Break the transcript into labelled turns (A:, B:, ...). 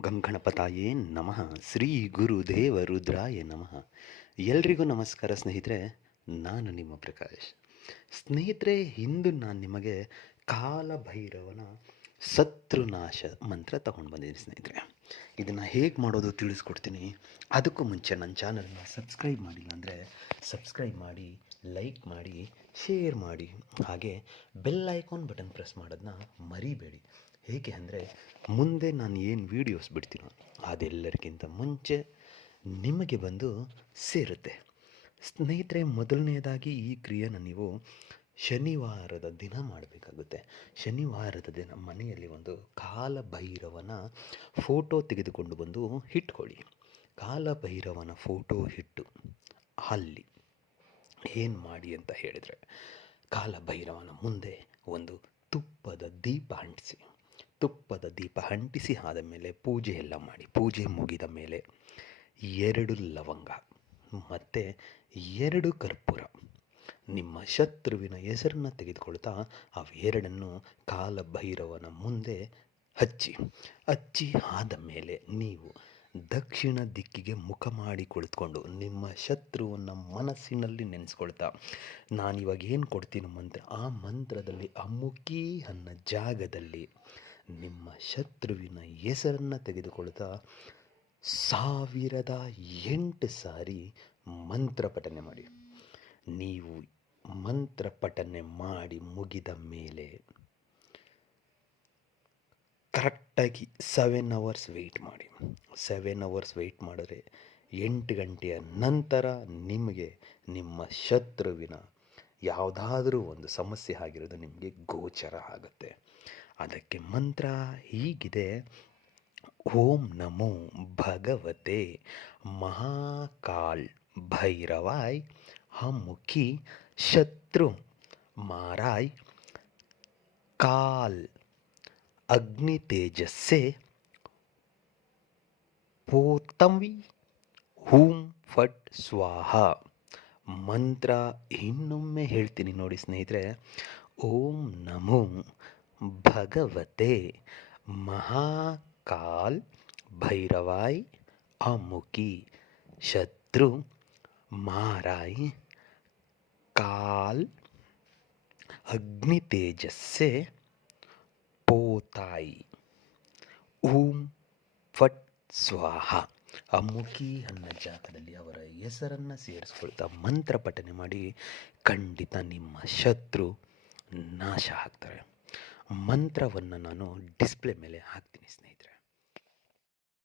A: ಗಂ ಗಣಪತಾಯೇ ನಮಃ, ಶ್ರೀ ಗುರು ದೇವ ರುದ್ರಾಯ ನಮಃ. ಎಲ್ರಿಗೂ ನಮಸ್ಕಾರ ಸ್ನೇಹಿತರೆ, ನಾನು ನಿಮ್ಮ ಪ್ರಕಾಶ್. ಸ್ನೇಹಿತರೆ, ಇಂದು ನಾನು ನಿಮಗೆ ಕಾಲಭೈರವನ ಶತ್ರುನಾಶ ಮಂತ್ರ ತಗೊಂಡು ಬಂದಿದ್ದೀನಿ ಸ್ನೇಹಿತರೆ. ಇದನ್ನು ಹೇಗೆ ಮಾಡೋದು ತಿಳಿಸ್ಕೊಡ್ತೀನಿ. ಅದಕ್ಕೂ ಮುಂಚೆ ನನ್ನ ಚಾನಲ್ನ ಸಬ್ಸ್ಕ್ರೈಬ್ ಮಾಡಿಲ್ಲ ಅಂದರೆ ಸಬ್ಸ್ಕ್ರೈಬ್ ಮಾಡಿ ಲೈಕ್ ಮಾಡಿ ಶೇರ್ ಮಾಡಿ. ಹಾಗೆ ಬೆಲ್ ಐಕಾನ್ ಬಟನ್ ಪ್ರೆಸ್ ಮಾಡೋದನ್ನ ಮರಿಬೇಡಿ. ಹೇಗೆ ಅಂದರೆ ಮುಂದೆ ನಾನು ಏನು ವೀಡಿಯೋಸ್ ಬಿಡ್ತೀನೋ ಅದೆಲ್ಲರಿಗಿಂತ ಮುಂಚೆ ನಿಮಗೆ ಬಂದು ಸೇರುತ್ತೆ. ಸ್ನೇಹಿತರೆ ಮೊದಲನೆಯದಾಗಿ ಈ ಕ್ರಿಯೆನ ನೀವು ಶನಿವಾರದ ದಿನ ಮಾಡಬೇಕಾಗುತ್ತೆ. ಶನಿವಾರದ ದಿನ ಮನೆಯಲ್ಲಿ ಒಂದು ಕಾಲಭೈರವನ ಫೋಟೋ ತೆಗೆದುಕೊಂಡು ಬಂದು ಇಟ್ಕೊಳ್ಳಿ. ಕಾಲಭೈರವನ ಫೋಟೋ ಹಿಟ್ಟು ಅಲ್ಲಿ ಏನು ಮಾಡಿ ಅಂತ ಹೇಳಿದರೆ ಕಾಲಭೈರವನ ಮುಂದೆ ಒಂದು ತುಪ್ಪದ ದೀಪ ಅಂಟಿಸಿ. ತುಪ್ಪದ ದೀಪ ಅಂಟಿಸಿ ಆದ ಮೇಲೆ ಪೂಜೆ ಎಲ್ಲ ಮಾಡಿ, ಪೂಜೆ ಮುಗಿದ ಮೇಲೆ ಎರಡು ಲವಂಗ, ಮತ್ತು ಎರಡು ಕರ್ಪೂರ. ನಿಮ್ಮ ಶತ್ರುವಿನ ಹೆಸರನ್ನು ತೆಗೆದುಕೊಳ್ತಾ ಅವೆರಡನ್ನು ಕಾಲಭೈರವನ ಮುಂದೆ ಹಚ್ಚಿ ಹಚ್ಚಿ ಆದ ಮೇಲೆ ನೀವು ದಕ್ಷಿಣ ದಿಕ್ಕಿಗೆ ಮುಖ ಮಾಡಿ ಕುಳಿತುಕೊಂಡು ನಿಮ್ಮ ಶತ್ರುವನ್ನು ಮನಸ್ಸಿನಲ್ಲಿ ನೆನೆಸ್ಕೊಳ್ತಾ, ನಾನಿವಾಗ ಏನು ಕೊಡ್ತೀನಿ ಮಂತ್ರ, ಆ ಮಂತ್ರದಲ್ಲಿ ಅಮುಕಿ ಅನ್ನೋ ಜಾಗದಲ್ಲಿ ನಿಮ್ಮ ಶತ್ರುವಿನ ಹೆಸರನ್ನು ತೆಗೆದುಕೊಳ್ತಾ ಸಾವಿರದ ಎಂಟು ಸಾರಿ ಮಂತ್ರ ಪಠನೆ ಮಾಡಿ. ನೀವು ಮಂತ್ರ ಪಠನೆ ಮಾಡಿ ಮುಗಿದ ಮೇಲೆ ಕರೆಕ್ಟಾಗಿ ಸೆವೆನ್ ಅವರ್ಸ್ ವೆಯ್ಟ್ ಮಾಡಿ. ಸೆವೆನ್ ಅವರ್ಸ್ ವೆಯ್ಟ್ ಮಾಡಿದ್ರೆ ಎಂಟು ಗಂಟೆಯ ನಂತರ ನಿಮಗೆ ನಿಮ್ಮ ಶತ್ರುವಿನ ಯಾವುದಾದ್ರೂ ಒಂದು ಸಮಸ್ಯೆ ಆಗಿರೋದು ನಿಮಗೆ ಗೋಚರ ಆಗುತ್ತೆ. ಅದಕ್ಕೆ ಮಂತ್ರ ಹೀಗಿದೆ. ಓಂ ನಮೋ ಭಗವತೆ. ಮಹಾಕಾಲ್ ಭೈರವಾಯ್. ಹಮುಖಿ ಶತ್ರು ಮಾರಾಯ್. ಕಾಲ್ ಅಗ್ನಿ ತೇಜಸ್ಸೆ. ಪೋತಂವಿ ಹೂಂ ಫಟ್ ಸ್ವಾಹ. ಮಂತ್ರ ಇನ್ನೊಮ್ಮೆ ಹೇಳ್ತೀನಿ ನೋಡಿ ಸ್ನೇಹಿತರೆ. ಓಂ ನಮೋ ಭಗವತೆ ಮಹಾಕಾಲ್ ಭೈರವಾಯ್ ಅಮುಕಿ ಶತ್ರು ಮಾರಾಯ್ ಕಾಲ್ ಅಗ್ನಿ ತೇಜಸ್ಸೆ ಪೋತಾಯಿ. ಓಂ ಫಟ್ ಸ್ವಾಹ ಅನ್ನ ಜಾಗದಲ್ಲಿ ಅವರ ಹೆಸರನ್ನು ಸೇರಿಸ್ಕೊಳ್ತಾ ಮಂತ್ರ ಪಠನೆ ಮಾಡಿ ಖಂಡಿತ ನಿಮ್ಮ ಶತ್ರು ನಾಶ ಆಗ್ತಾರೆ. ಮಂತ್ರವನ್ನು ನಾನು ಡಿಸ್ಪ್ಲೇ ಮೇಲೆ ಹಾಕ್ತೀನಿ ಸ್ನೇಹಿತರೆ.